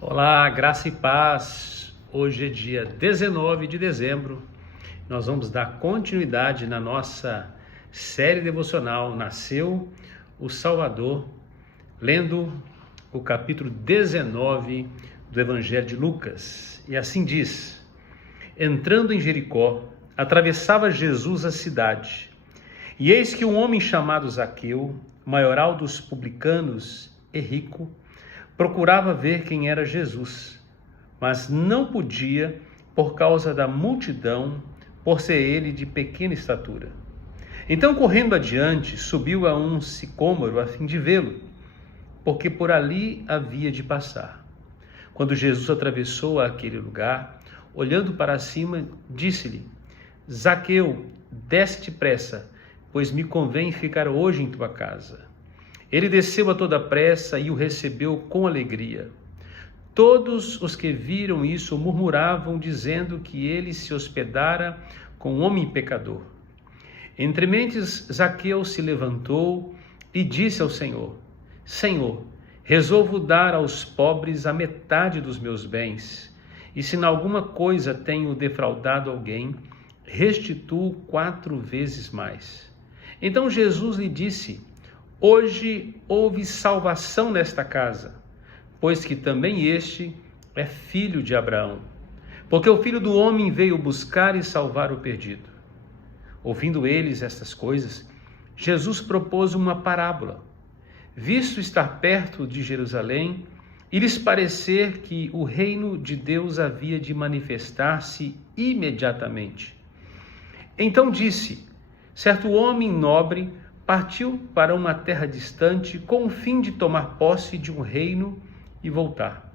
Olá, graça e paz. Hoje é dia 19 de dezembro. Nós vamos dar continuidade na nossa série devocional Nasceu o Salvador, lendo o capítulo 19 do Evangelho de Lucas. E assim diz: entrando em Jericó, atravessava Jesus a cidade. E eis que um homem chamado Zaqueu, maioral dos publicanos e rico, procurava ver quem era Jesus, mas não podia por causa da multidão, por ser ele de pequena estatura. Então, correndo adiante, subiu a um sicômoro a fim de vê-lo, porque por ali havia de passar. Quando Jesus atravessou aquele lugar, olhando para cima, disse-lhe: Zaqueu, desce depressa, pois me convém ficar hoje em tua casa. Ele desceu a toda pressa e o recebeu com alegria. Todos os que viram isso murmuravam, dizendo que ele se hospedara com um homem pecador. Entre mentes, Zaqueu se levantou e disse ao Senhor: Senhor, resolvo dar aos pobres a metade dos meus bens, e se em alguma coisa tenho defraudado alguém, restituo 4 vezes mais. Então Jesus lhe disse: hoje houve salvação nesta casa, pois que também este é filho de Abraão. Porque o Filho do Homem veio buscar e salvar o perdido. Ouvindo eles estas coisas, Jesus propôs uma parábola, visto estar perto de Jerusalém e lhes parecer que o reino de Deus havia de manifestar-se imediatamente. Então disse: certo homem nobre partiu para uma terra distante com o fim de tomar posse de um reino e voltar.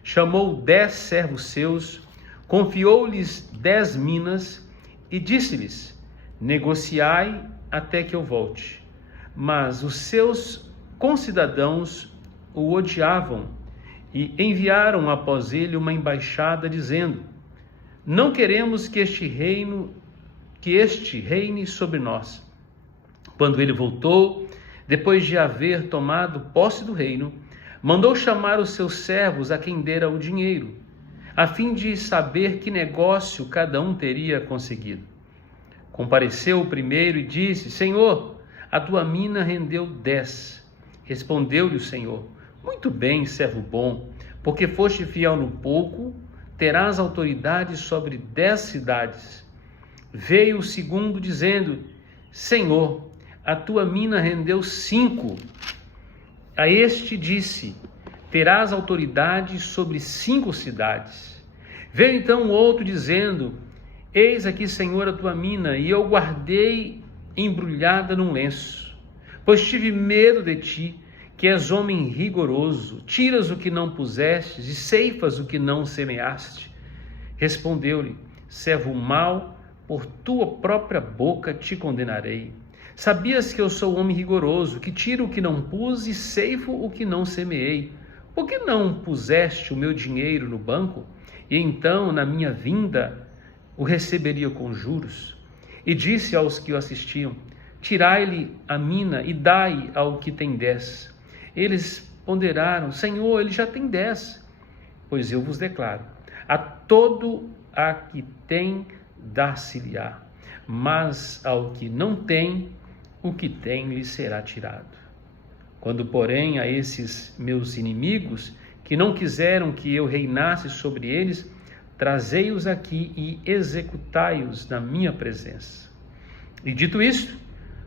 Chamou 10 servos seus, confiou-lhes 10 minas e disse-lhes: negociai até que eu volte. Mas os seus concidadãos o odiavam e enviaram após ele uma embaixada dizendo: não queremos que este reine sobre nós. Quando ele voltou, depois de haver tomado posse do reino, mandou chamar os seus servos a quem dera o dinheiro, a fim de saber que negócio cada um teria conseguido. Compareceu o primeiro e disse: Senhor, a tua mina rendeu 10. Respondeu-lhe o Senhor: muito bem, servo bom, porque foste fiel no pouco, terás autoridade sobre 10 cidades. Veio o segundo dizendo: Senhor, a tua mina rendeu 5. A este disse: terás autoridade sobre 5 cidades. Veio então o outro dizendo: eis aqui, Senhor, a tua mina, e eu guardei embrulhada num lenço, pois tive medo de ti, que és homem rigoroso, tiras o que não pusestes e ceifas o que não semeaste. Respondeu-lhe: servo mau, por tua própria boca te condenarei. Sabias que eu sou homem rigoroso, que tiro o que não pus e ceifo o que não semeei. Por que não puseste o meu dinheiro no banco? E então, na minha vinda, o receberia com juros. E disse aos que o assistiam: tirai-lhe a mina e dai ao que tem 10. Eles ponderaram: Senhor, ele já tem 10. Pois eu vos declaro: a todo a que tem, dar-se-lhe-á, mas ao que não tem, o que tem lhe será tirado. Quando, porém, a esses meus inimigos, que não quiseram que eu reinasse sobre eles, trazei-os aqui e executai-os na minha presença. E dito isto,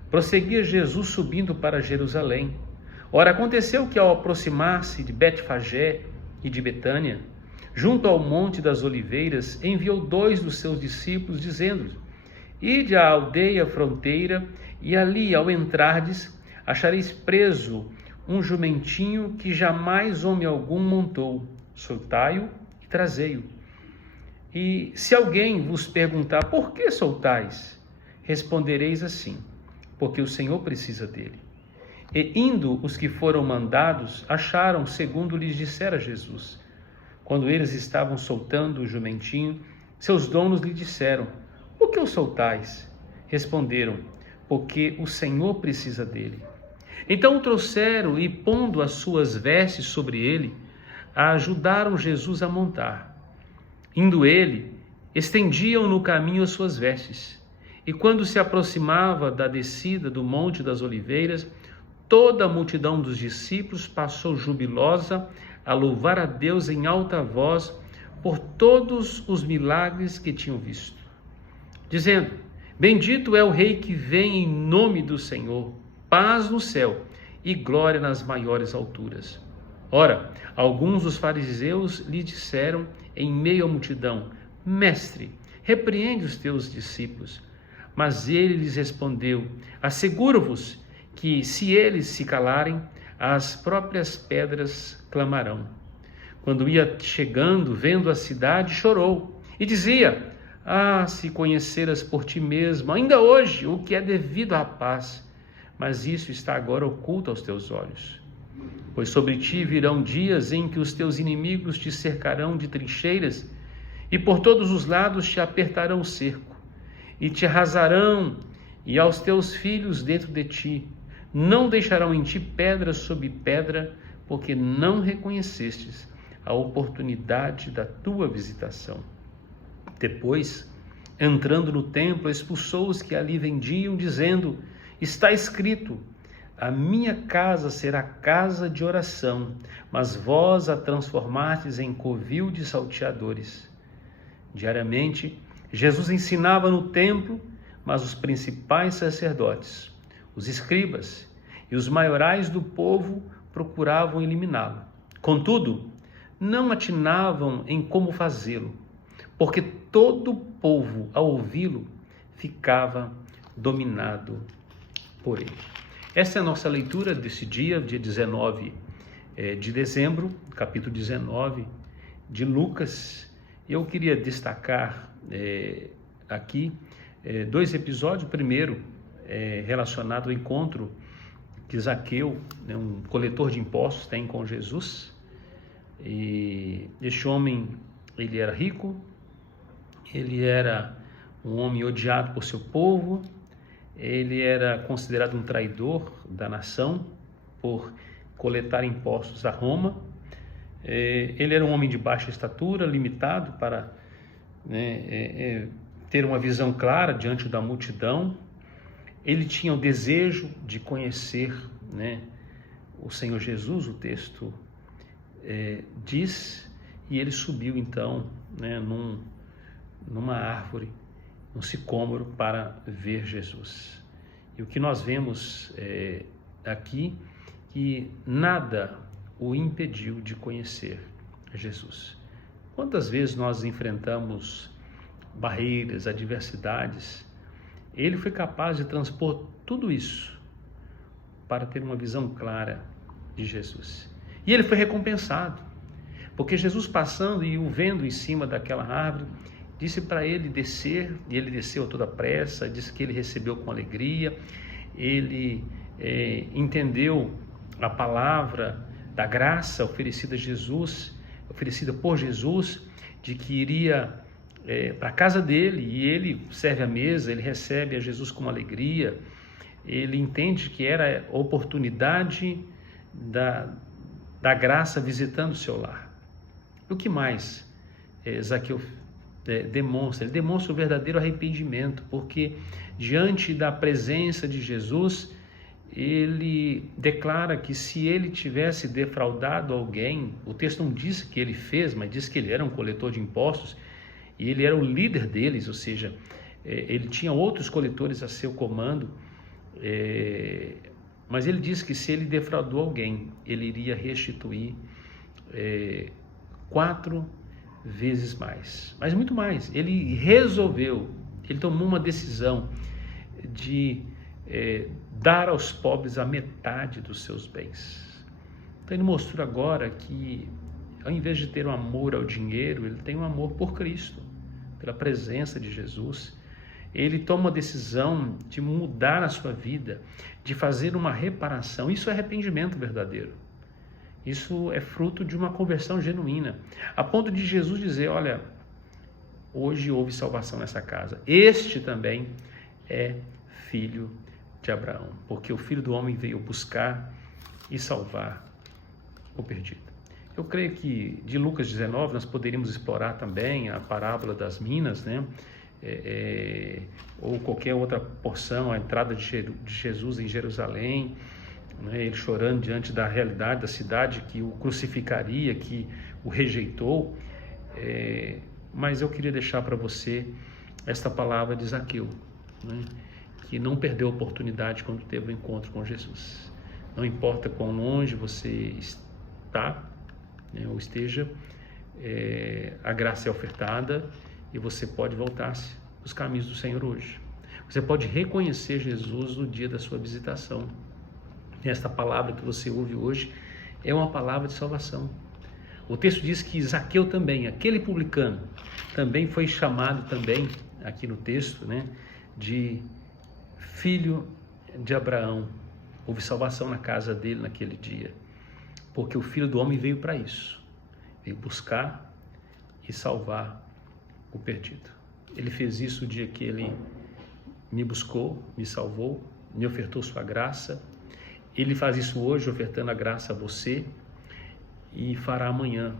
prosseguia Jesus subindo para Jerusalém. Ora, aconteceu que ao aproximar-se de Betfagé e de Betânia, junto ao Monte das Oliveiras, enviou 2 dos seus discípulos, dizendo: ide à aldeia fronteira, e ali, ao entrardes, achareis preso um jumentinho que jamais homem algum montou. Soltai-o e trazei-o. E se alguém vos perguntar: por que soltais? Respondereis assim: porque o Senhor precisa dele. E indo os que foram mandados, acharam segundo lhes dissera Jesus. Quando eles estavam soltando o jumentinho, seus donos lhe disseram: por que o soltais? Responderam: porque o Senhor precisa dele. Então o trouxeram e, pondo as suas vestes sobre ele, ajudaram Jesus a montar. Indo ele, estendiam no caminho as suas vestes. E quando se aproximava da descida do Monte das Oliveiras, toda a multidão dos discípulos passou jubilosa a louvar a Deus em alta voz por todos os milagres que tinham visto, dizendo: Bendito é o Rei que vem em nome do Senhor, paz no céu e glória nas maiores alturas. Ora, alguns dos fariseus lhe disseram em meio à multidão: Mestre, repreende os teus discípulos. Mas ele lhes respondeu: Asseguro-vos que, se eles se calarem, as próprias pedras clamarão. Quando ia chegando, vendo a cidade, chorou e dizia: Ah, se conheceras por ti mesmo, ainda hoje, o que é devido à paz, mas isso está agora oculto aos teus olhos. Pois sobre ti virão dias em que os teus inimigos te cercarão de trincheiras e por todos os lados te apertarão o cerco e te arrasarão, e aos teus filhos dentro de ti. Não deixarão em ti pedra sobre pedra, porque não reconhecestes a oportunidade da tua visitação. Depois, entrando no templo, expulsou os que ali vendiam, dizendo: Está escrito: A minha casa será casa de oração, mas vós a transformastes em covil de salteadores. Diariamente, Jesus ensinava no templo, mas os principais sacerdotes, os escribas e os maiorais do povo procuravam eliminá-lo. Contudo, não atinavam em como fazê-lo, porque todo o povo, ao ouvi-lo, ficava dominado por ele. Essa é a nossa leitura desse dia 19 de dezembro, capítulo 19 de Lucas. Eu queria destacar aqui dois episódios. O primeiro relacionado ao encontro que Zaqueu, um coletor de impostos, tem com Jesus. E este homem, ele era rico, ele era um homem odiado por seu povo, ele era considerado um traidor da nação por coletar impostos a Roma. Ele era um homem de baixa estatura, limitado para ter uma visão clara diante da multidão. Ele tinha o desejo de conhecer o Senhor Jesus, o texto diz, e ele subiu então numa árvore, um sicômoro, para ver Jesus. E o que nós vemos aqui, que nada o impediu de conhecer Jesus. Quantas vezes nós enfrentamos barreiras, adversidades? Ele foi capaz de transpor tudo isso para ter uma visão clara de Jesus. E ele foi recompensado, porque Jesus, passando e o vendo em cima daquela árvore, disse para ele descer, e ele desceu a toda pressa. Disse que ele recebeu com alegria, ele entendeu a palavra da graça oferecida a Jesus, oferecida por Jesus, de que iria para a casa dele, e ele serve a mesa, ele recebe a Jesus com alegria. Ele entende que era a oportunidade da graça visitando o seu lar. O que mais Zaqueu demonstra? Ele demonstra o verdadeiro arrependimento, porque diante da presença de Jesus, ele declara que se ele tivesse defraudado alguém, o texto não diz que ele fez, mas diz que ele era um coletor de impostos, e ele era o líder deles, ou seja, ele tinha outros coletores a seu comando, mas ele diz que se ele defraudou alguém, ele iria restituir 4 vezes mais. Mas muito mais, ele resolveu, ele tomou uma decisão de dar aos pobres a metade dos seus bens. Então ele mostrou agora que, ao invés de ter um amor ao dinheiro, ele tem um amor por Cristo, pela presença de Jesus. Ele toma a decisão de mudar a sua vida, de fazer uma reparação. Isso é arrependimento verdadeiro. Isso é fruto de uma conversão genuína, a ponto de Jesus dizer: olha, hoje houve salvação nessa casa. Este também é filho de Abraão, porque o Filho do Homem veio buscar e salvar o perdido. Eu creio que de Lucas 19 nós poderíamos explorar também a parábola das minas, né? Ou qualquer outra porção, a entrada de Jesus em Jerusalém, né? Ele chorando diante da realidade da cidade que o crucificaria, que o rejeitou. Mas eu queria deixar para você esta palavra de Zaqueu, né? Que não perdeu a oportunidade quando teve o encontro com Jesus. Não importa quão longe você está, né, ou esteja, a graça é ofertada e você pode voltar-se nos caminhos do Senhor hoje. Você pode reconhecer Jesus no dia da sua visitação. E esta palavra que você ouve hoje é uma palavra de salvação. O texto diz que Zaqueu também, aquele publicano, também foi chamado também, aqui no texto, né, de filho de Abraão. Houve salvação na casa dele naquele dia, porque o Filho do Homem veio para isso, veio buscar e salvar o perdido. Ele fez isso o dia que ele me buscou, me salvou, me ofertou sua graça. Ele faz isso hoje, ofertando a graça a você, e fará amanhã,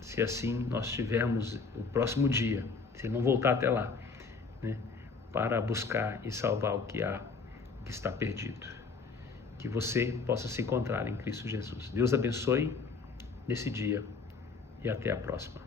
se assim nós tivermos o próximo dia, se não voltar até lá, né, para buscar e salvar o que está perdido. Que você possa se encontrar em Cristo Jesus. Deus abençoe nesse dia e até a próxima.